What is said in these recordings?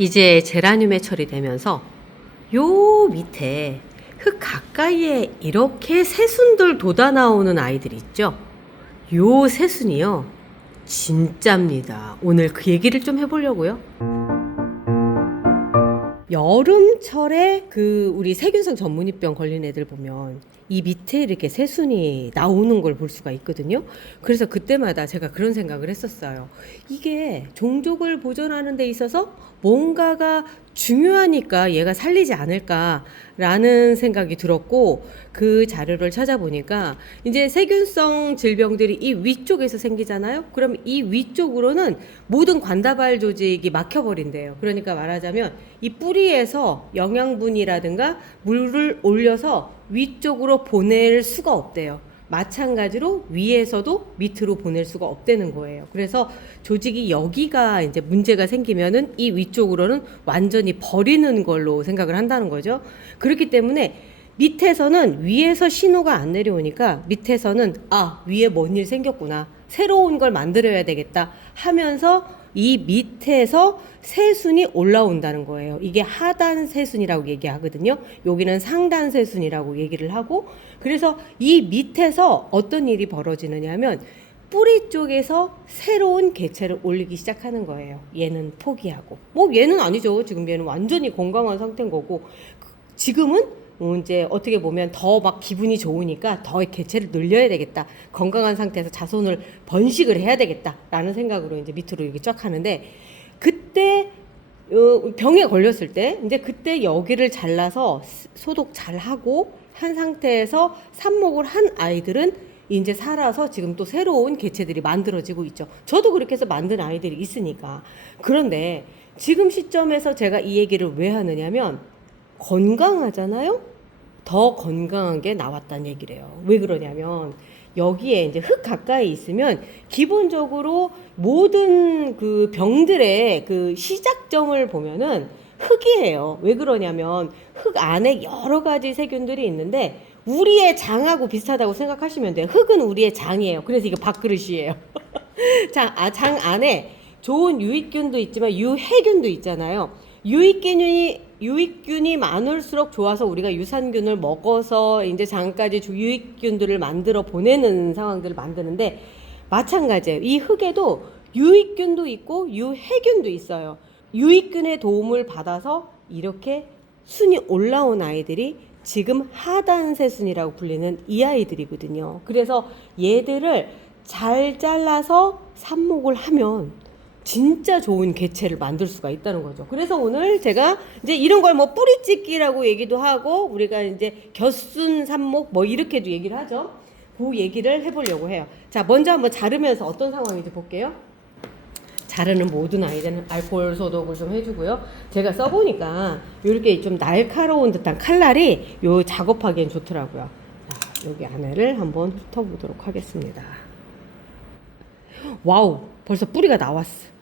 이제 제라늄에 처리되면서 요 밑에 흙 가까이에 이렇게 새순들 돋아 나오는 아이들 있죠? 요 새순이요, 진짜입니다. 오늘 그 얘기를 좀 해보려고요. 여름철에 우리 세균성 전문이병 걸린 애들 보면 이 밑에 이렇게 새순이 나오는 걸 볼 수가 있거든요. 그래서 그때마다 제가 그런 생각을 했었어요. 이게 종족을 보존하는 데 있어서 뭔가가 중요하니까 얘가 살리지 않을까라는 생각이 들었고, 그 자료를 찾아보니까 이제 세균성 질병들이 이 위쪽에서 생기잖아요. 그럼 이 위쪽으로는 모든 관다발 조직이 막혀버린대요. 그러니까 말하자면 이 뿌리에서 영양분이라든가 물을 올려서 위쪽으로 보낼 수가 없대요. 마찬가지로 위에서도 밑으로 보낼 수가 없다는 거예요. 그래서 조직이 여기가 이제 문제가 생기면은 이 위쪽으로는 완전히 버리는 걸로 생각을 한다는 거죠. 그렇기 때문에 밑에서는 위에서 신호가 안 내려오니까 밑에서는 위에 뭔 일 생겼구나, 새로운 걸 만들어야 되겠다 하면서 이 밑에서 새순이 올라온다는 거예요. 이게 하단 새순이라고 얘기하거든요. 여기는 상단 새순이라고 얘기를 하고, 그래서 이 밑에서 어떤 일이 벌어지느냐 하면 뿌리 쪽에서 새로운 개체를 올리기 시작하는 거예요. 얘는 포기하고, 얘는 아니죠. 지금 얘는 완전히 건강한 상태인 거고, 지금은 이제 어떻게 보면 더 막 기분이 좋으니까 더 개체를 늘려야 되겠다, 건강한 상태에서 자손을 번식을 해야 되겠다라는 생각으로 이제 밑으로 이렇게 쫙 하는데, 그때 병에 걸렸을 때 이제 그때 여기를 잘라서 소독 잘 하고 한 상태에서 삽목을 한 아이들은 이제 살아서 지금 또 새로운 개체들이 만들어지고 있죠. 저도 그렇게 해서 만든 아이들이 있으니까. 그런데 지금 시점에서 제가 이 얘기를 왜 하느냐면, 건강하잖아요? 더 건강한 게 나왔다는 얘기래요. 왜 그러냐면 여기에 이제 흙 가까이 있으면 기본적으로 모든 그 병들의 그 시작점을 보면은 흙이에요. 왜 그러냐면 흙 안에 여러 가지 세균들이 있는데 우리의 장하고 비슷하다고 생각하시면 돼요. 흙은 우리의 장이에요. 그래서 이게 밥그릇이에요. 장 안에 좋은 유익균도 있지만 유해균도 있잖아요. 유익균이 많을수록 좋아서 우리가 유산균을 먹어서 이제 장까지 유익균들을 만들어 보내는 상황들을 만드는데, 마찬가지예요. 이 흙에도 유익균도 있고 유해균도 있어요. 유익균의 도움을 받아서 이렇게 순이 올라온 아이들이 지금 하단새순이라고 불리는 이 아이들이거든요. 그래서 얘들을 잘 잘라서 삽목을 하면 진짜 좋은 개체를 만들 수가 있다는 거죠. 그래서 오늘 제가 이제 이런 걸 뿌리찢기라고 얘기도 하고, 우리가 이제 겨순 삽목 이렇게도 얘기를 하죠. 그 얘기를 해보려고 해요. 자, 먼저 한번 자르면서 어떤 상황인지 볼게요. 자르는 모든 아이들은 알코올 소독을 좀 해주고요. 제가 써보니까 이렇게 좀 날카로운 듯한 칼날이 요 작업하기엔 좋더라고요. 자, 여기 안에를 한번 훑어보도록 하겠습니다. 와우, 벌써 뿌리가 나왔어.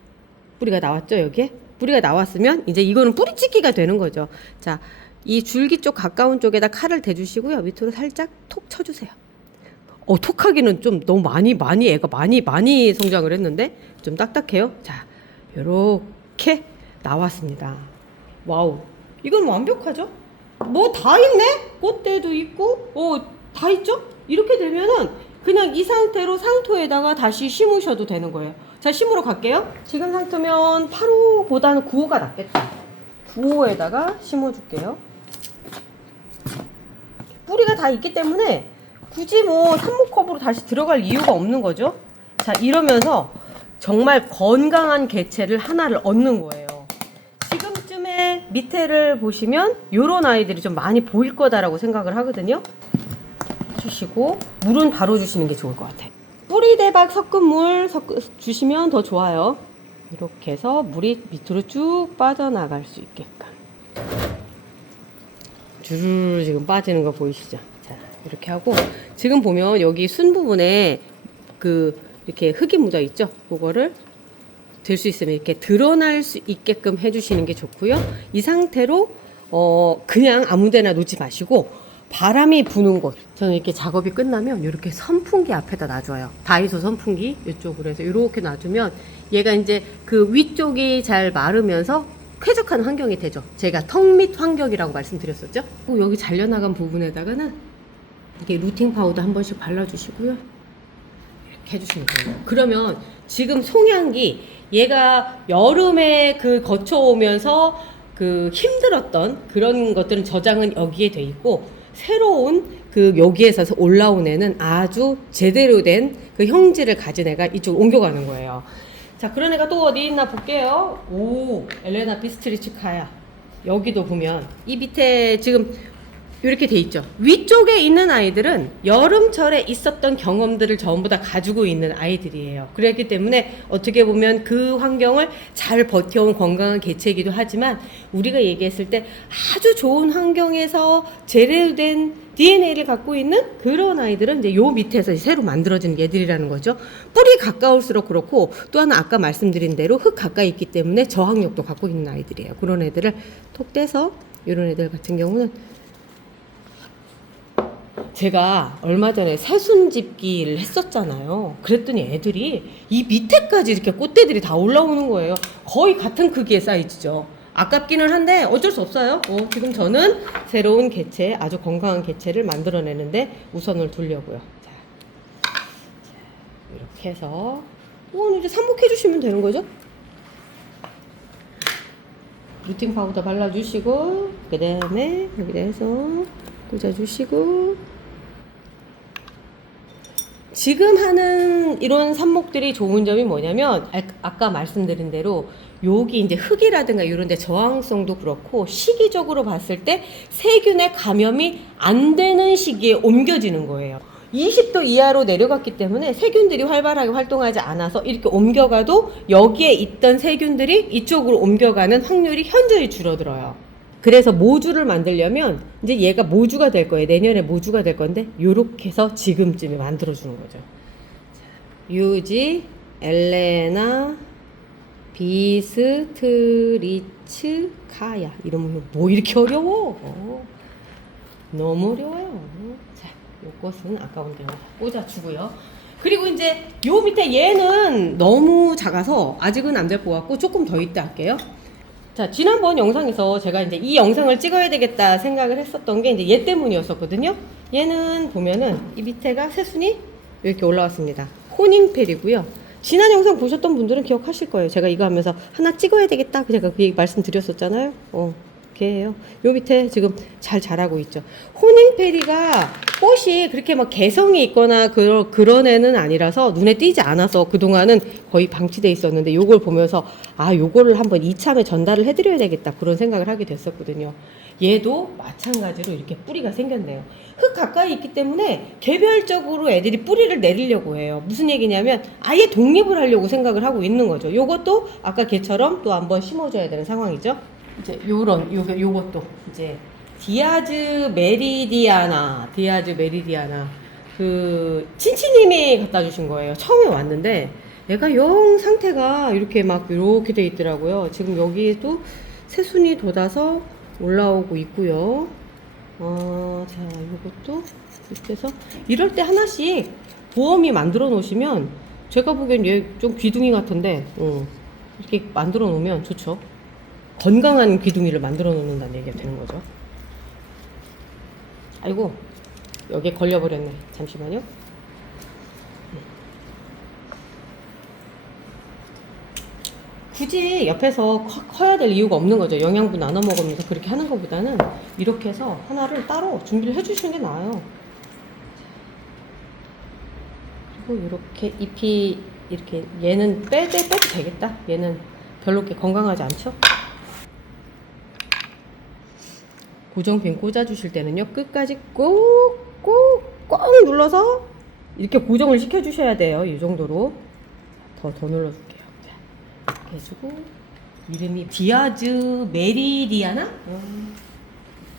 뿌리가 나왔죠, 여기에? 뿌리가 나왔으면 이제 이거는 뿌리찢기가 되는 거죠. 자, 이 줄기 쪽 가까운 쪽에다 칼을 대주시고요. 밑으로 살짝 톡 쳐주세요. 톡하기는 좀 너무 애가 많이 성장을 했는데 좀 딱딱해요. 자, 요렇게 나왔습니다. 와우, 이건 완벽하죠? 다 있네? 꽃대도 있고, 다 있죠? 이렇게 되면은 그냥 이 상태로 상토에다가 다시 심으셔도 되는 거예요. 자, 심으러 갈게요. 지금 상태면 8호보다는 9호가 낫겠다. 9호에다가 심어줄게요. 뿌리가 다 있기 때문에 굳이 삽목컵으로 다시 들어갈 이유가 없는 거죠. 자, 이러면서 정말 건강한 개체를 하나를 얻는 거예요. 지금쯤에 밑에를 보시면 요런 아이들이 좀 많이 보일 거다라고 생각을 하거든요. 주시고 물은 바로 주시는 게 좋을 것 같아요. 뿌리 대박 섞은 물 주시면 더 좋아요. 이렇게 해서 물이 밑으로 쭉 빠져나갈 수 있게끔 주르르 지금 빠지는 거 보이시죠? 자, 이렇게 하고 지금 보면 여기 순 부분에 이렇게 흙이 묻어 있죠? 그거를 될 수 있으면 이렇게 드러날 수 있게끔 해주시는 게 좋고요. 이 상태로 그냥 아무데나 놓지 마시고 바람이 부는 곳, 저는 이렇게 작업이 끝나면 이렇게 선풍기 앞에다 놔줘요. 다이소 선풍기 이쪽으로 해서 이렇게 놔두면 얘가 이제 그 위쪽이 잘 마르면서 쾌적한 환경이 되죠. 제가 턱 밑 환경이라고 말씀드렸었죠. 여기 잘려나간 부분에다가는 이렇게 루팅 파우더 한 번씩 발라주시고요. 이렇게 해주시면 돼요. 그러면 지금 송향기, 얘가 여름에 그 거쳐오면서 그 힘들었던 그런 것들은 저장은 여기에 돼 있고, 새로운 그 여기에서 올라온 애는 아주 제대로 된 그 형질을 가진 애가 이쪽으로 옮겨가는 거예요. 자, 그런 애가 또 어디 있나 볼게요. 오, 엘레나 비스트리치 카야. 여기도 보면 이 밑에 지금 이렇게 돼 있죠. 위쪽에 있는 아이들은 여름철에 있었던 경험들을 전부 다 가지고 있는 아이들이에요. 그렇기 때문에 어떻게 보면 그 환경을 잘 버텨온 건강한 개체이기도 하지만, 우리가 얘기했을 때 아주 좋은 환경에서 제대로된 DNA를 갖고 있는 그런 아이들은 이제 요 밑에서 새로 만들어진 얘들이라는 거죠. 뿌리 가까울수록 그렇고, 또 하나 아까 말씀드린 대로 흙 가까이 있기 때문에 저항력도 갖고 있는 아이들이에요. 그런 애들을 톡 떼서, 이런 애들 같은 경우는 제가 얼마 전에 새순집기를 했었잖아요. 그랬더니 애들이 이 밑에까지 이렇게 꽃대들이 다 올라오는 거예요. 거의 같은 크기의 사이즈죠. 아깝기는 한데 어쩔 수 없어요. 지금 저는 새로운 개체, 아주 건강한 개체를 만들어내는데 우선을 두려고요. 자, 이렇게 해서 이제 삽목해 주시면 되는 거죠. 루팅 파우더 발라주시고, 그 다음에 여기다 해서 꽂아주시고, 지금 하는 이런 삽목들이 좋은 점이 뭐냐면, 아까 말씀드린 대로 여기 이제 흙이라든가 이런 데 저항성도 그렇고, 시기적으로 봤을 때 세균의 감염이 안 되는 시기에 옮겨지는 거예요. 20도 이하로 내려갔기 때문에 세균들이 활발하게 활동하지 않아서 이렇게 옮겨가도 여기에 있던 세균들이 이쪽으로 옮겨가는 확률이 현저히 줄어들어요. 그래서 모주를 만들려면 이제 얘가 모주가 될 거예요. 내년에 모주가 될 건데, 요렇게 해서 지금쯤에 만들어주는 거죠. 유지, 엘레나, 비스트리츠, 카야. 이러면 뭐 이렇게 어려워? 너무 어려워요. 자, 요것은 아까운 대로 꽂아주고요. 그리고 이제 요 밑에 얘는 너무 작아서 아직은 안 될 것 같고, 조금 더 있다 할게요. 자, 지난번 영상에서 제가 이제 이 영상을 찍어야 되겠다 생각을 했었던 게 이제 얘 때문이었었거든요. 얘는 보면은 이 밑에가 새순이 이렇게 올라왔습니다. 호닝펠이고요. 지난 영상 보셨던 분들은 기억하실 거예요. 제가 이거 하면서 하나 찍어야 되겠다, 제가 그 얘기 말씀드렸었잖아요. 걔예요. 요 밑에 지금 잘 자라고 있죠. 호닝페리가 꽃이 그렇게 막 개성이 있거나 그런 애는 아니라서 눈에 띄지 않아서 그동안은 거의 방치돼 있었는데, 요걸 보면서 요거를 한번 이참에 전달을 해드려야 되겠다, 그런 생각을 하게 됐었거든요. 얘도 마찬가지로 이렇게 뿌리가 생겼네요. 흙 가까이 있기 때문에 개별적으로 애들이 뿌리를 내리려고 해요. 무슨 얘기냐면 아예 독립을 하려고 생각을 하고 있는 거죠. 요것도 아까 걔처럼 또 한번 심어줘야 되는 상황이죠. 이제 요것도 이제 디아즈 메리디아나, 그 친치님이 갖다 주신 거예요. 처음에 왔는데 얘가 영 상태가 이렇게 막 이렇게 돼 있더라고요. 지금 여기에도 새순이 돋아서 올라오고 있고요. 자, 요것도 이렇게 해서 이럴 때 하나씩 보험이 만들어 놓으시면, 제가 보기엔 얘 좀 귀둥이 같은데 이렇게 만들어 놓으면 좋죠. 건강한 귀둥이를 만들어 놓는다는 얘기가 되는 거죠. 아이고, 여기에 걸려버렸네. 잠시만요. 굳이 옆에서 커야 될 이유가 없는 거죠. 영양분 나눠 먹으면서 그렇게 하는 것보다는 이렇게 해서 하나를 따로 준비를 해주시는 게 나아요. 그리고 이렇게 잎이 이렇게, 얘는 빼도 되겠다. 얘는 별로 그렇게 건강하지 않죠. 고정핀 꽂아주실 때는요, 끝까지 꾹 눌러서 이렇게 고정을 시켜주셔야 돼요. 이 정도로. 더 눌러줄게요. 자, 이렇게 해주고, 이름이 디아즈 메리디아나?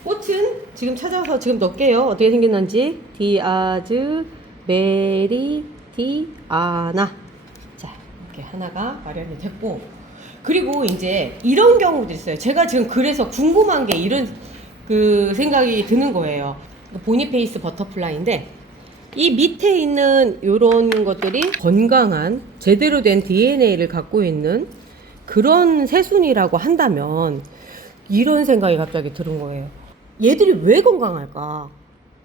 꽃은 지금 찾아서 지금 넣을게요. 어떻게 생겼는지. 디아즈 메리디아나. 자, 이렇게 하나가 마련이 됐고, 그리고 이제 이런 경우도 있어요. 제가 지금 그래서 궁금한 게 이런 그 생각이 드는 거예요. 보니페이스 버터플라이인데, 이 밑에 있는 요런 것들이 건강한 제대로 된 DNA를 갖고 있는 그런 새순이라고 한다면 이런 생각이 갑자기 드는 거예요. 얘들이 왜 건강할까?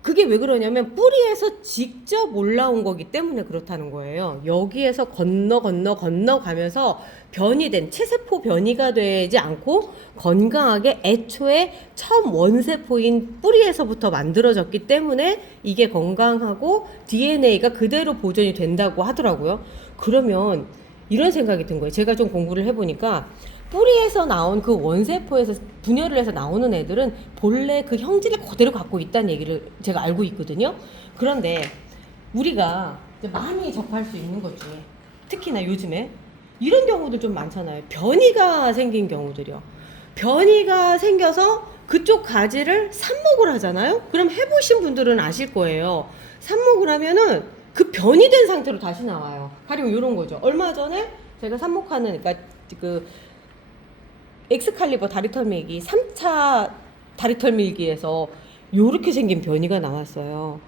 그게 왜 그러냐면 뿌리에서 직접 올라온 거기 때문에 그렇다는 거예요. 여기에서 건너가면서 변이된 체세포 변이가 되지 않고 건강하게 애초에 처음 원세포인 뿌리에서부터 만들어졌기 때문에 이게 건강하고 DNA가 그대로 보존이 된다고 하더라고요. 그러면 이런 생각이 든 거예요. 제가 좀 공부를 해보니까 뿌리에서 나온 그 원세포에서 분열을 해서 나오는 애들은 본래 그 형질을 그대로 갖고 있다는 얘기를 제가 알고 있거든요. 그런데 우리가 이제 많이 접할 수 있는 것 중에 특히나 요즘에 이런 경우들 좀 많잖아요. 변이가 생긴 경우들이요. 변이가 생겨서 그쪽 가지를 삽목을 하잖아요. 그럼 해보신 분들은 아실 거예요. 삽목을 하면은 그 변이된 상태로 다시 나와요. 가령 이런 거죠. 얼마 전에 제가 삽목하는 그러니까 그 엑스칼리버 다리털 밀기 3차 다리털 밀기에서 요렇게 생긴 변이가 나왔어요.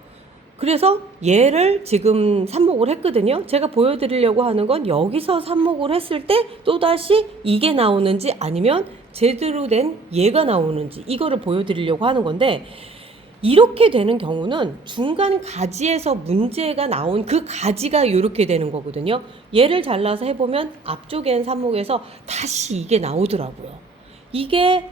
그래서 얘를 지금 삽목을 했거든요. 제가 보여드리려고 하는 건 여기서 삽목을 했을 때 또다시 이게 나오는지 아니면 제대로 된 얘가 나오는지 이거를 보여드리려고 하는 건데, 이렇게 되는 경우는 중간 가지에서 문제가 나온 그 가지가 이렇게 되는 거거든요. 얘를 잘라서 해보면 앞쪽엔 삽목에서 다시 이게 나오더라고요. 이게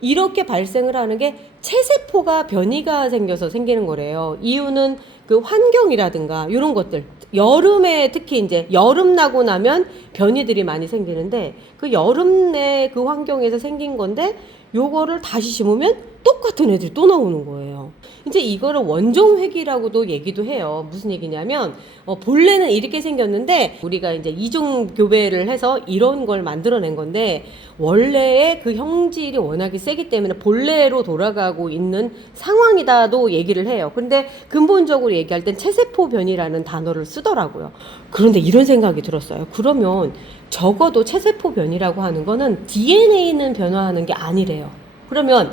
이렇게 발생을 하는 게 체세포가 변이가 생겨서 생기는 거래요. 이유는 그 환경이라든가 이런 것들, 여름에 특히 이제 여름 나고 나면 변이들이 많이 생기는데 그 여름 내 그 환경에서 생긴 건데 요거를 다시 심으면 똑같은 애들이 또 나오는 거예요. 이제 이거를 원종회귀라고도 얘기도 해요. 무슨 얘기냐면 본래는 이렇게 생겼는데 우리가 이제 이종 교배를 해서 이런 걸 만들어낸 건데 원래의 그 형질이 워낙에 세기 때문에 본래로 돌아가고 있는 상황이다도 얘기를 해요. 근데 근본적으로 얘기할 땐 체세포 변이라는 단어를 쓰더라고요. 그런데 이런 생각이 들었어요. 그러면 적어도 체세포 변이라고 하는 거는 DNA는 변화하는 게 아니래요. 그러면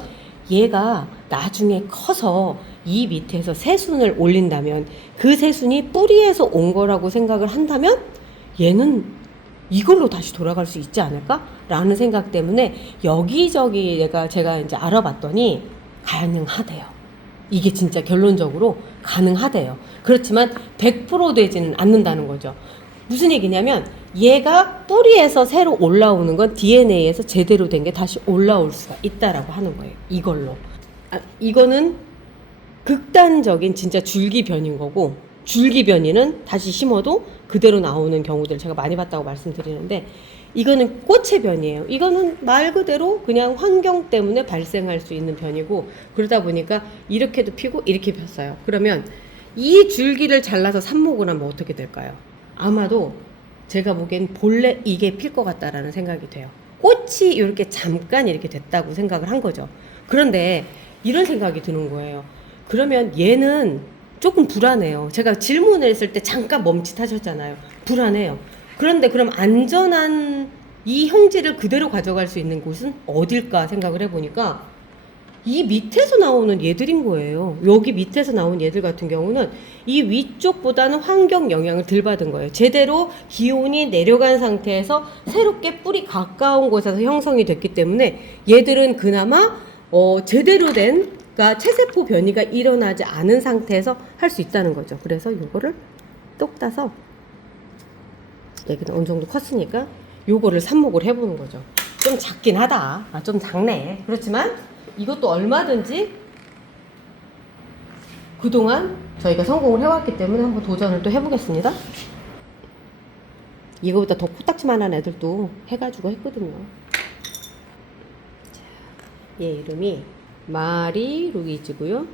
얘가 나중에 커서 이 밑에서 새순을 올린다면 그 새순이 뿌리에서 온 거라고 생각을 한다면 얘는 이걸로 다시 돌아갈 수 있지 않을까? 라는 생각 때문에 여기저기 제가 이제 알아봤더니 가능하대요. 이게 진짜 결론적으로 가능하대요. 그렇지만 100% 되지는 않는다는 거죠. 무슨 얘기냐면 얘가 뿌리에서 새로 올라오는 건 DNA에서 제대로 된 게 다시 올라올 수가 있다라고 하는 거예요. 이걸로. 이거는 극단적인 진짜 줄기변인 거고, 줄기변이는 다시 심어도 그대로 나오는 경우들 제가 많이 봤다고 말씀드리는데, 이거는 꽃의 변이에요. 이거는 말 그대로 그냥 환경 때문에 발생할 수 있는 변이고, 그러다 보니까 이렇게도 피고 이렇게 폈어요. 그러면 이 줄기를 잘라서 삽목을 하면 어떻게 될까요? 아마도 제가 보기엔 본래 이게 필 것 같다라는 생각이 돼요. 꽃이 이렇게 잠깐 이렇게 됐다고 생각을 한 거죠. 그런데 이런 생각이 드는 거예요. 그러면 얘는 조금 불안해요. 제가 질문을 했을 때 잠깐 멈칫하셨잖아요. 불안해요. 그런데 그럼 안전한 이 형질을 그대로 가져갈 수 있는 곳은 어딜까 생각을 해보니까 이 밑에서 나오는 얘들인 거예요. 여기 밑에서 나온 얘들 같은 경우는 이 위쪽보다는 환경 영향을 덜 받은 거예요. 제대로 기온이 내려간 상태에서 새롭게 뿌리 가까운 곳에서 형성이 됐기 때문에 얘들은 그나마 제대로 된, 그러니까 체세포 변이가 일어나지 않은 상태에서 할 수 있다는 거죠. 그래서 요거를 똑 따서 얘기는 어느 정도 컸으니까 요거를 삽목을 해보는 거죠. 좀 작긴 하다. 좀 작네. 그렇지만 이것도 얼마든지 그동안 저희가 성공을 해왔기 때문에 한번 도전을 또 해보겠습니다. 이거보다 더 코딱지만한 애들도 해가지고 했거든요. 자, 얘 이름이 마리 루이지고요.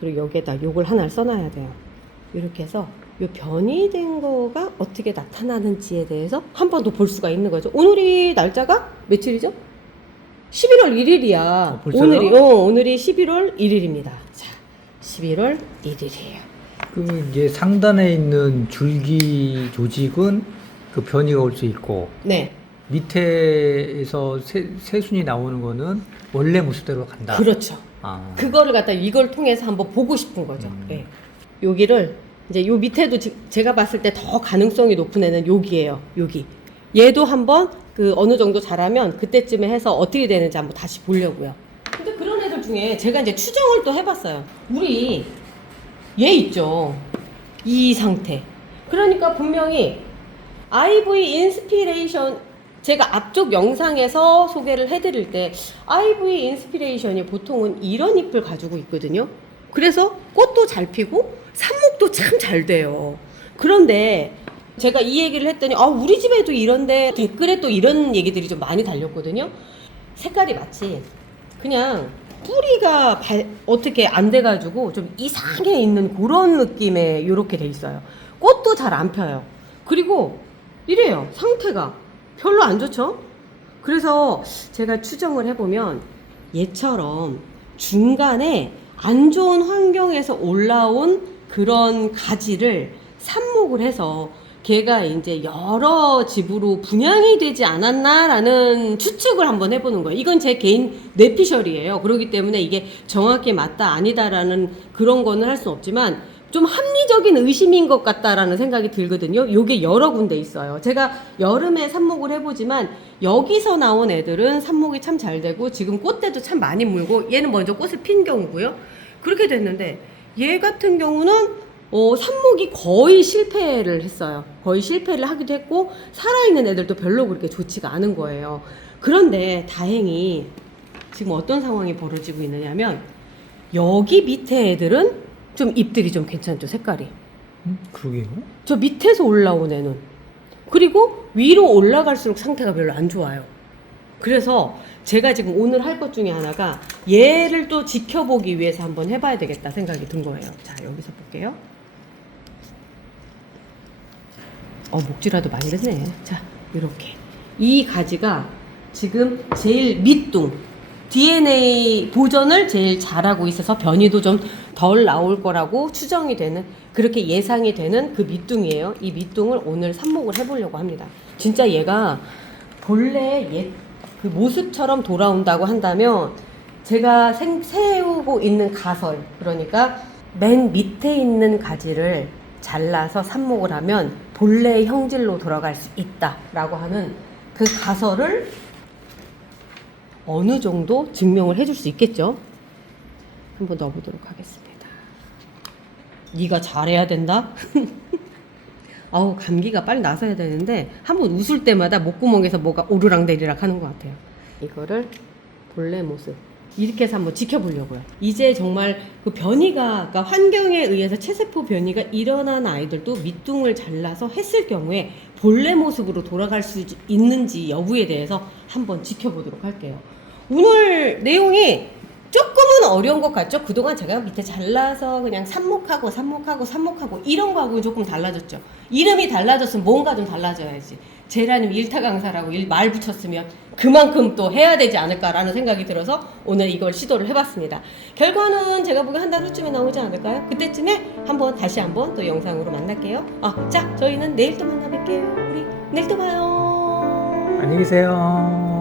그리고 여기에다 요걸 하나를 써놔야 돼요. 이렇게 해서 요 변이된 거가 어떻게 나타나는지에 대해서 한 번 더 볼 수가 있는 거죠. 오늘이 날짜가 며칠이죠? 11월 1일이야. 오늘이 11월 1일입니다. 자, 11월 1일이에요. 그 이제 상단에 있는 줄기 조직은 그 변이가 올 수 있고, 네. 밑에서 새순이 나오는 거는 원래 모습대로 간다. 그렇죠. 그거를 갖다 이걸 통해서 한번 보고 싶은 거죠. 네. 여기를 이제 요 밑에도 제가 봤을 때 더 가능성이 높은 애는 여기예요. 여기. 얘도 한번 그 어느 정도 자라면 그때쯤에 해서 어떻게 되는지 한번 다시 보려고요. 근데 그런 애들 중에 제가 이제 추정을 또 해봤어요. 우리 얘 있죠. 이 상태. 그러니까 분명히 IV 인스피레이션, 제가 앞쪽 영상에서 소개를 해드릴 때 IV 인스피레이션이 보통은 이런 잎을 가지고 있거든요. 그래서 꽃도 잘 피고 삽목도 참 잘 돼요. 그런데 제가 이 얘기를 했더니 우리 집에도 이런데 댓글에 또 이런 얘기들이 좀 많이 달렸거든요. 색깔이 마치 그냥 뿌리가 어떻게 안 돼가지고 좀 이상해 있는 그런 느낌에 이렇게 돼 있어요. 꽃도 잘 안 펴요. 그리고 이래요. 상태가 별로 안 좋죠? 그래서 제가 추정을 해보면 얘처럼 중간에 안 좋은 환경에서 올라온 그런 가지를 삽목을 해서 걔가 이제 여러 집으로 분양이 되지 않았나라는 추측을 한번 해보는 거예요. 이건 제 개인 뇌피셜이에요. 그렇기 때문에 이게 정확히 맞다 아니다라는 그런 거는 할 수 없지만 좀 합리적인 의심인 것 같다라는 생각이 들거든요. 요게 여러 군데 있어요. 제가 여름에 삽목을 해보지만 여기서 나온 애들은 삽목이 참 잘 되고 지금 꽃대도 참 많이 물고 얘는 먼저 꽃을 핀 경우고요. 그렇게 됐는데 얘 같은 경우는 삽목이 거의 실패를 했어요. 거의 실패를 하기도 했고 살아있는 애들도 별로 그렇게 좋지가 않은 거예요. 그런데 다행히 지금 어떤 상황이 벌어지고 있느냐면 여기 밑에 애들은 좀 잎들이 좀 괜찮죠, 색깔이. 그러게요. 저 밑에서 올라온 애는. 그리고 위로 올라갈수록 상태가 별로 안 좋아요. 그래서 제가 지금 오늘 할 것 중에 하나가 얘를 또 지켜보기 위해서 한번 해봐야 되겠다 생각이 든 거예요. 자, 여기서 볼게요. 목질라도 많이 됐네. 자, 이렇게. 이 가지가 지금 제일 밑둥. DNA 보존을 제일 잘하고 있어서 변이도 좀 덜 나올 거라고 추정이 되는, 그렇게 예상이 되는 그 밑둥이에요. 이 밑둥을 오늘 삽목을 해보려고 합니다. 진짜 얘가 본래 그 모습처럼 돌아온다고 한다면 제가 세우고 있는 가설, 그러니까 맨 밑에 있는 가지를 잘라서 삽목을 하면 본래의 형질로 돌아갈 수 있다라고 하는 그 가설을 어느 정도 증명을 해줄 수 있겠죠? 한번 넣어보도록 하겠습니다. 네가 잘해야 된다? 감기가 빨리 나서야 되는데 한번 웃을 때마다 목구멍에서 뭐가 오르락내리락 하는 것 같아요. 이거를 본래 모습 이렇게 해서 한번 지켜보려고요. 이제 정말 그 변이가, 그러니까 환경에 의해서 체세포 변이가 일어난 아이들도 밑둥을 잘라서 했을 경우에 본래 모습으로 돌아갈 수 있는지 여부에 대해서 한번 지켜보도록 할게요. 오늘 내용이 조금은 어려운 것 같죠? 그동안 제가 밑에 잘라서 그냥 삽목하고 이런 거하고는 조금 달라졌죠. 이름이 달라졌으면 뭔가 좀 달라져야지. 제라님 일타 강사라고 말 붙였으면 그만큼 또 해야 되지 않을까라는 생각이 들어서 오늘 이걸 시도를 해봤습니다. 결과는 제가 보기엔 한 달 후쯤에 나오지 않을까요? 그때쯤에 다시 한번 또 영상으로 만날게요. 자, 저희는 내일 또 만나 뵐게요. 우리 내일 또 봐요. 안녕히 계세요.